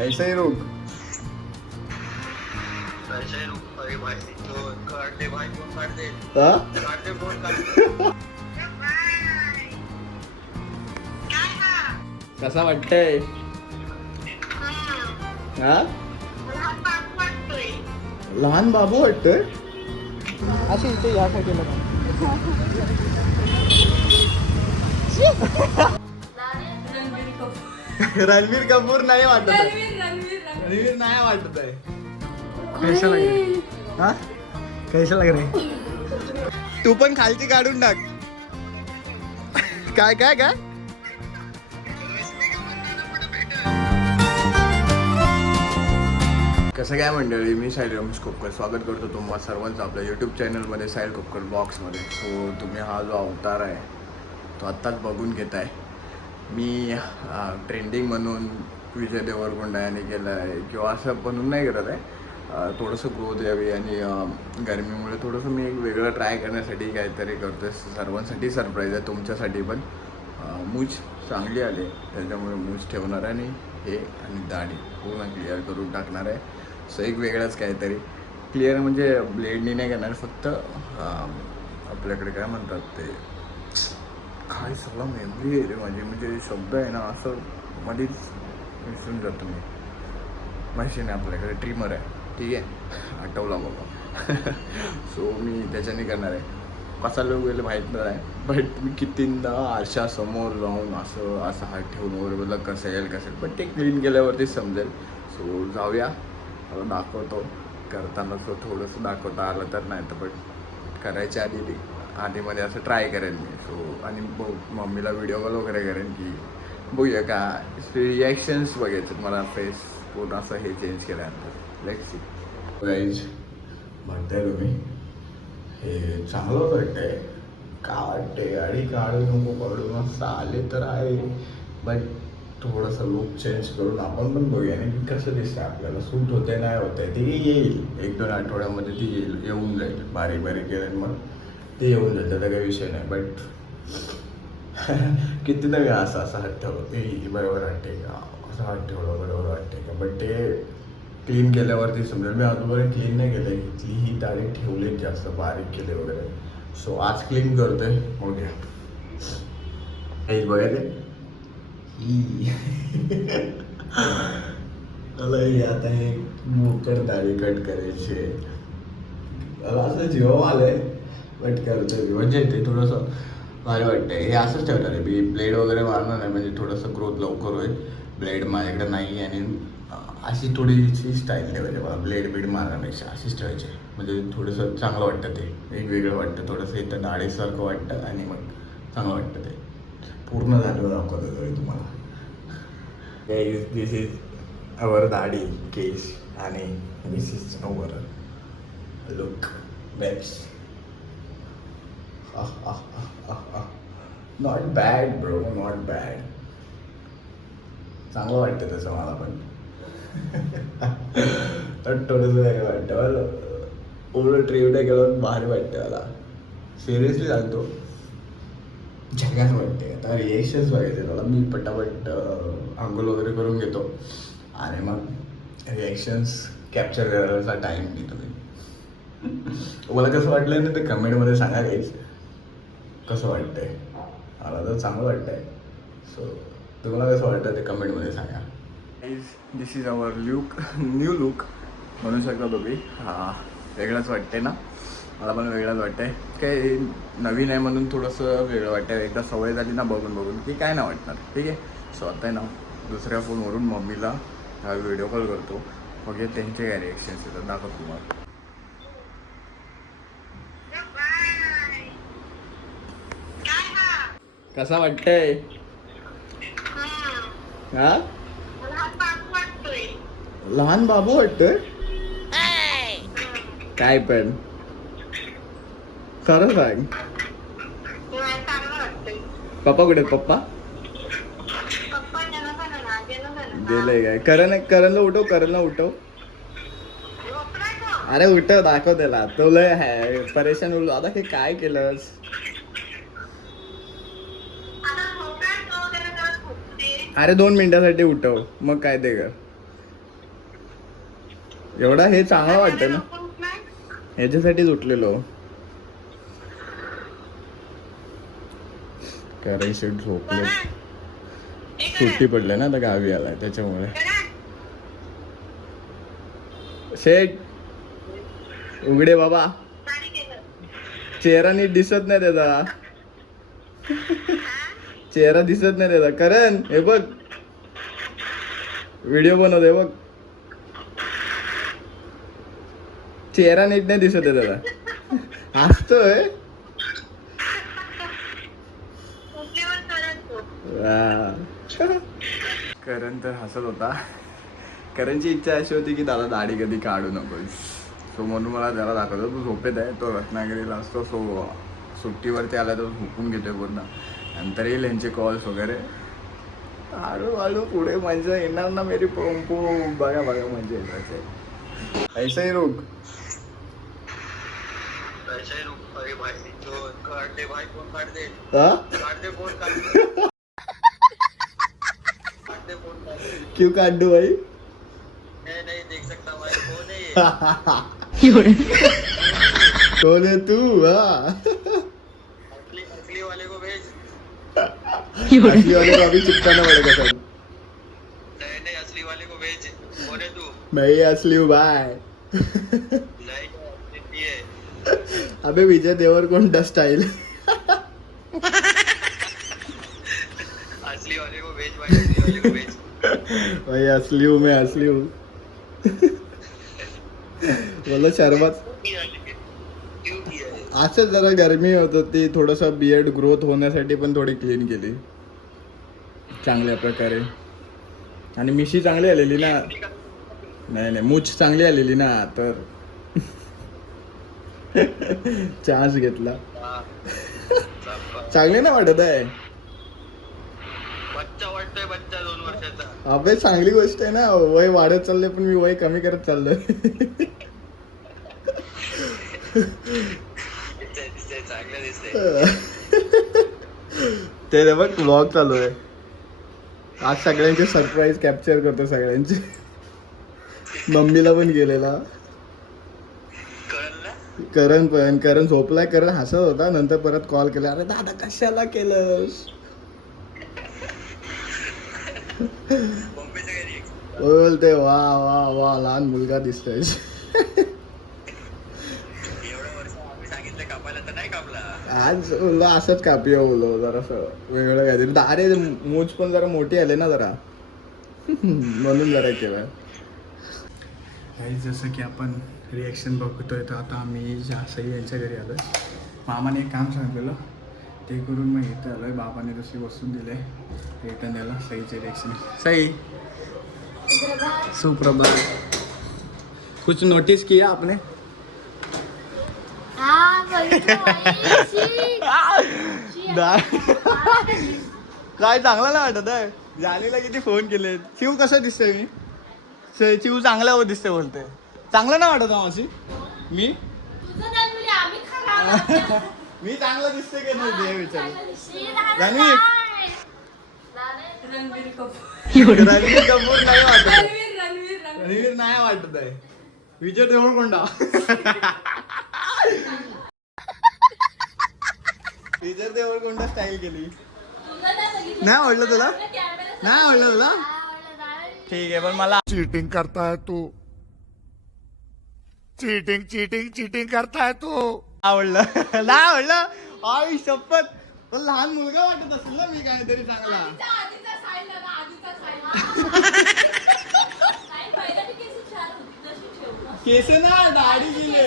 ऐसे ही रुक. ऐसे ही रुक. अरे भाई तो काट दे भाई, फोन काट दे. हा? काट दे फोन, काट दे. कसा वाटतंय? हा? लहान बाबू वाटतोय. अशी इथे या साईडला रणबीर कपूर नाही वाटत आहे. रणबीर नाही वाटत आहे. कैसा लग रहा है? कैसा लग रहा है? तू पण खालची काढून टाक. काय काय काय? कसं काय मंडळी, मी साहिल रमेश कोपकर स्वागत करतो तुम्हा सर्वांचं आपल्या यूट्यूब चॅनलमध्ये साहिल कोपकर ब्लॉग्समध्ये. सो तुम्ही हा जो अवतार आहे तो आत्ताच बघून घेत आहे. मी ट्रेंडिंग म्हणून विजय देवरकोंडा याने केलं आहे किंवा असं बनून नाही करत आहे. थोडंसं ग्रोथ यावी आणि गरमीमुळे थोडंसं मी एक वेगळं ट्राय करण्यासाठी काहीतरी करतो आहे. सर्वांसाठी सरप्राईज आहे, तुमच्यासाठी पण. मूछ चांगली आली त्याच्यामुळे मूछ ठेवणार आहे आणि हे आणि दाढी पूर्ण क्लिअर करून टाकणार आहे. सो एक वेगळंच काहीतरी क्लिअर म्हणजे ब्लेडनी नाही करणार, फक्त आपल्याकडे काय म्हणतात ते काय सगळं मेमरी आहे रे माझी, म्हणजे शब्द आहे ना असं मध्येच विसरून जातो मी. मशीन आहे आपल्याकडे, ट्रिमर आहे, ठीक आहे, आठवला बाबा. सो मी त्याच्याने करणार आहे. कसा लोक गेलं माहीत नाही, बट मी कितींदा आरशासमोर जाऊन असं हात ठेवून वगैरे बोलला कसं येईल बट ते क्लीन केल्यावरती समजेल. सो जाऊया, दाखवतो करताना. सो थोडंसं दाखवता आलं तर, नाही तर बट करायच्या आधीमध्ये असं ट्राय करेन मी. सो आणि मम्मीला व्हिडिओ कॉल वगैरे करेन की बघूया का रिॲक्शन्स बघायचं मला फेस पूर्ण असं हे चेंज केल्यानंतर. Let's see. गाईज म्हणताय तुम्ही हे चांगलं वाटतंय का? वाटते आणि काढू नको काढू मस्त आले तर आहे, बट थोडंसं लुक चेंज करून आपण पण बघूया ना की कसं दिसतं आपल्याला. सूट होते नाही होत आहे ते येईल, 1-2 आठवड्यामध्ये ती येऊन जाईल. बारीक बारीक केलं मग ते येऊन जाईल, त्याचा काही विषय नाही. बट कितीदा मी असं हात ठेवलं ते बरोबर वाटते का, असं हात ठेवलं बरोबर वाटते का, बट ते क्लीन केल्यावरती समजेल. मी अजूनपर्यंत क्लीन नाही केलं, इथली ही दाढी ठेवली जास्त बारीक केले वगैरे. सो आज क्लीन करतोय, बघूया. हेच बघायचं मला आता एक मोकर दाढी कट करायची. मला असं जीव आलंय बट करतोय म्हणजे ते थोडंसं भारी वाटतंय. हे असंच ठेवणार आहे मी, ब्लेड वगैरे मारणार नाही म्हणजे थोडंसं ग्रोथ लवकर होईल. ब्लेड माझ्याकडे नाही आणि अशी थोडीशी स्टाईल ठेवायची मला, ब्लेड मारण्यापेक्षा अशीच ठेवायची, म्हणजे थोडंसं चांगलं वाटतं. ते एक वेगळं वाटतं, थोडंसं इथं दाढीसारखं वाटतं आणि मग चांगलं वाटतं. ते पूर्ण झाल्यावर दाखवतो तरी तुम्हाला. दिस इज अवर दाढी केस आणि this is our look best. Not bad bro, not bad. चांगलं वाटतं तसं मला पण. पण थोडंसं वेगळं वाटतं मला, पूर्ण ट्रिप केलं भारी वाटतं मला. सिरियसली सांगतो, जगाच वाटते. आता रिएक्शन्स बघायचे मला. मी पटापट आंघोळ वगैरे करून घेतो आणि मग रिॲक्शन्स कॅप्चर करायचा टाईम घेतो मी. मला कसं वाटलं ना ते कमेंटमध्ये सांगा गाईज, कसं वाटतंय. मला तर चांगलं वाटतंय. सो तुम्हाला कसं वाटतं ते कमेंटमध्ये सांगा. This is our look, new look म्हणू शकता तुम्ही. हा वेगळंच वाटते ना, मला पण वेगळंच वाटतंय. काय नवीन आहे म्हणून थोडंसं वेगळं वाटतं. एकदा सवय झाली ना बघून की काय नाही वाटणार, ठीक आहे. सो आता आहे ना दुसऱ्या फोनवरून मम्मीला व्हिडिओ कॉल करतो, ओके. त्यांचे काय रिॲक्शन्स येतात दाखवतो तुम्हाला. कसा वाटतंय? हा, लहान बाबू वाटतोय काय पण. खरं सांग, पप्पा कुठे? पप्पा गेलंय काय? करणला उठव, करणला उठव. अरे उठव, दाखव त्याला. तो लय आहे परेशान बोललो. आता हे काय केलंस? अरे 2 मिनिटासाठी उठव, मग काय ते कर. एवढा हे चांगलं वाटतं ना, ह्याच्यासाठीच उठलेलो. कारण शेट झोपले, सुट्टी पडले ना आता, गावी आलाय त्याच्यामुळे. शेट उघडे बाबा, चेहरा नीट दिसत नाही त्याचा, चेहरा दिसत नाही त्याचा. करण हे बघ, व्हिडिओ बनवतोय बघ, चेहरा नीट नाही दिसत आहे त्याचा. हसतोय. करण तर हसत होता. करणची इच्छा अशी होती की दादा दाढी कधी काढू नकोस, सो म्हणून मला त्याला दाखवतो. तू झोपेत आहे, तो रत्नागिरीला असतो, सो सुट्टीवरती आला तर झोपून घेतोय पूर्ण. नंतर येईल यांचे कॉल्स वगैरे. हळूहळू पुढे मजा येणार ना मेरी पोंपो. बघा बघा मजा येणार. ऐसा ही रुक. ऐसा ही रुक. अरे भाई जो काट दे भाई, फोन काट दे. हाँ? काट दे फोन, काट दे. काट दे फोन, काट दे. क्यों काट दो भाई? मैं नहीं देख सकता भाई, कौन है ये? कौन है तू? हाँ, असली वाले को भेज. असली वाले को अभी चिपकाना पड़ेगा सब. नहीं नहीं, असली वाले को भेज. कौन है तू? मैं ही असली हूँ भाई. नहीं, असली है. अबे विजय देवरकोंडा स्टाइल. असली वाले को भेज भाई, असली वाले को भेज. भाई असली हूँ मैं, असली हूँ. बोलो शरबत. क्यों किया है? असं जरा गरमी होत होती, थोडस बियर्ड ग्रोथ होण्यासाठी पण थोडी क्लीन केली चांगल्या प्रकारे. आणि मिशी चांगली आलेली ना. नाही नाही, मूछ चांगली आलेली ना, तर चान्स घेतला. चांगले ना वाटत आहे. बच्चा वाटतोय, बच्चा 2 वर्षाचा. अबे चांगली गोष्ट आहे ना, वय वाढत चाललंय पण मी वय कमी करत चाललोय. दिसतंय, चांगलं दिसतंय. ते बघ व्लॉग चालू आहे आज. सगळ्यांचे सरप्राईज कॅप्चर करतो सगळ्यांचे. मम्मीला पण गेलेला. कळलं ना? करण झोपलाय. करण हसत होता, नंतर परत कॉल केला, अरे दादा कशाला केलंस. मम्मीचं घरी. बोलते वा वा वा, लहान मुलगा दिसतोय. एवढं वर्ष आम्ही सांगितलं कापायला तर नाही कापला. आज बोललो असंच कापूया, बोललो जरासं वेगळं काहीतरी. अरे मूछ पण जरा मोठी आले ना जरा, म्हणून जरा केलं. काही जसं की आपण रिॲक्शन बघतोय, तर आता आम्ही सई यांच्या घरी आलो. मामाने एक काम सांगितलेलं ते करून मग इथं आलोय. बाबाने दुसरी बसून दिले रिटर्न द्यायला. सईचे रिॲक्शन. सई सुप्रभात. कुछ नोटिस किया आपने? काय चांगला नाही वाटत आहे. जानीला किती फोन केले. शिव कसं दिसतोय मी? शिव चांगला दिसते बोलते. चांगलं नाही वाटत मावशी मी? मी चांगला दिसते की नाही ते विचार. रणवीर कपूर नाही वाटत. रणवीर नाही वाटत आहे. विजय देवरकोंडा. विजय देवरकोंडा स्टाईल केली. नाही आवडलं तुला? नाही आवडलं तुला? ठीक आहे, पण मला चीटिंग करता है तू. चीटिंग चीटिंग चीटिंग करता है तू. आवडलं. नाही आवडलं. आई शपथ, पण लहान मुलगा वाटत असेल ना मी काहीतरी चांगला. केस ना दाढी गेले.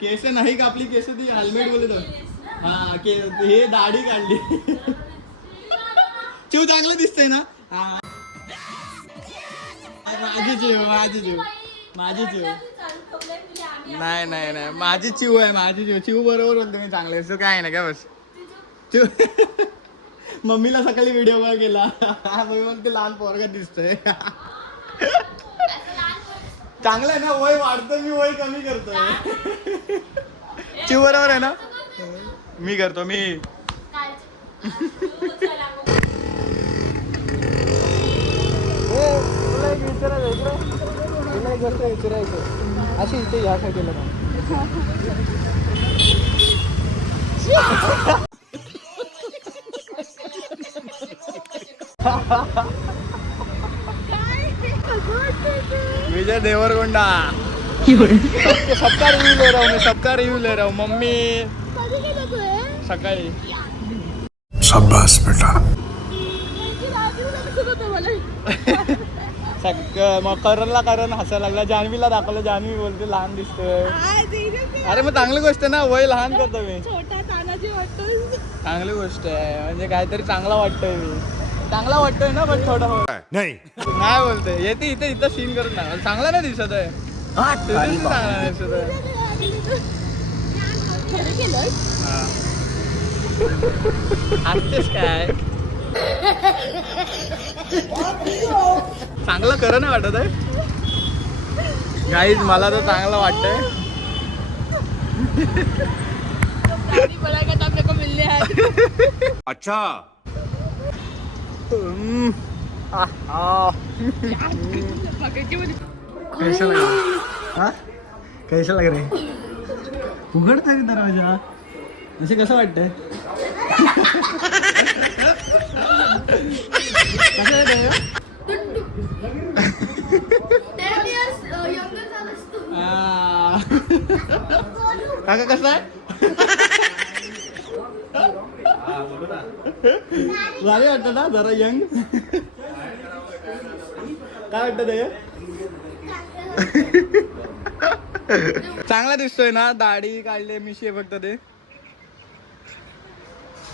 केस नाही कापली, केस ती हेल्मेट बोलत. हा हे दाढी काढली. चिव चांगलं दिसतंय ना. हा माझी चिव, माझी चिव, माझी चिव. नाही नाही नाही, माझी चिव आहे, माझी चिव. चिव बरोबर बोलतो मी, चांगलं दिसतो. काय नाही काय बस चिव. मम्मीला सकाळी व्हिडिओ कॉल केला. मम्मी म्हणते लहान पोरगा दिसतोय. चांगलं आहे ना, वय वाढतं मी वय कमी करतोय. चिव बरोबर आहे ना. मी करतो मी. गोष्ट विचारायचं अशी इथे या साईडला विजय देवरकोंडा सबका रिव्ह्यू ले रहा हूँ मम्मी सकाळी शाबाश बेटा मग करण हसायला लागला. जान्हवीला दाखवलं, जान्हवी बोलते लहान दिसतोय. अरे मग चांगली गोष्ट आहे ना, वय लहान करतो मी. चांगली गोष्ट आहे म्हणजे काहीतरी चांगला वाटतोय मी. चांगला वाटतोय ना पण थोडं नहीं नाही बोलते येते इथं सीन करत नाही. चांगला नाही दिसत आहे. चांगला नाही दिसत आहे. हसतेस काय? चांगलं खरं नाही वाटत आहे गाईज. मला तर चांगलं वाटतंय. अच्छा कैसा लग रहा? हाँ? कैसा लग रहा है? उघडता की दरवाजा असे कसं वाटतंय? कसं वाटतंय? काका कसं आहे? भारी वाटतं ना जरा यंग. काय वाटतं ते? चांगला दिसतोय ना. दाढी काढली, मिशी आहे फक्त ते.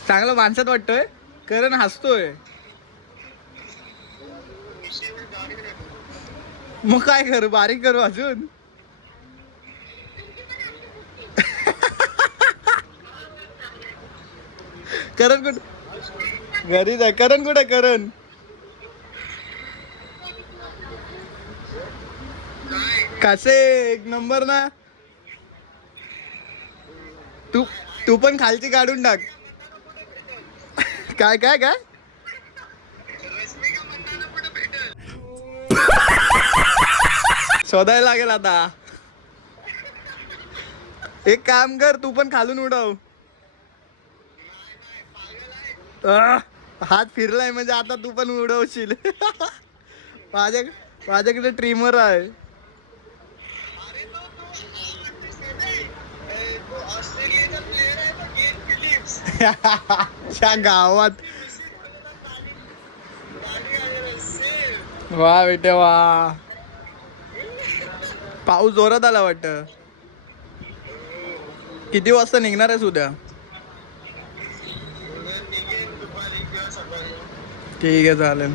चांगलं माणसात वाटतोय. करण हसतोय. मग काय करू, बारीक करू अजून? करण कुठे? घरीच आहे. करण कुठे? करण कसे एक नंबर ना. तू पण खालची काढून टाक. काय काय काय शोधायला लागेल आता. एक काम कर, तू पण खालून उडव. हात फिरलाय म्हणजे आता तू पण उडवशील. माझ्याकडे ट्रिमर आहे. त्या गावात वा बेटे वा. पाऊस जोरात आला वाटतं. किती वाजता निघणार आहेस उद्या? ठीक आहे चालेल.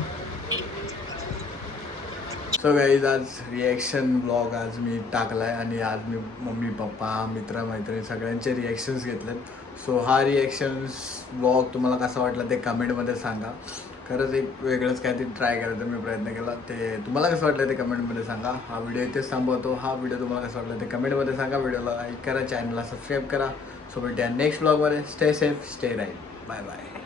सो गाईज आज रिॲक्शन ब्लॉग आज मी टाकलाय आणि आज मी मम्मी पप्पा मित्रमैत्रिणी सगळ्यांचे रिॲक्शन्स घेतलेत. सो हा रिॲक्शन्स ब्लॉग तुम्हाला कसा वाटला ते कमेंटमध्ये सांगा. खरंच एक वेगळंच काहीतरी ट्राय करायचा मी प्रयत्न केला. ते तुम्हाला कसं वाटलं ते कमेंटमध्ये सांगा. हा व्हिडिओ इथेच थांबवतो. हा व्हिडिओ तुम्हाला कसं वाटला ते कमेंटमध्ये सांगा. व्हिडिओला लाईक करा, चॅनलला सबस्क्राईब करा. सो भेटूया नेक्स्ट ब्लॉगमध्ये. Stay safe, stay right. Bye bye.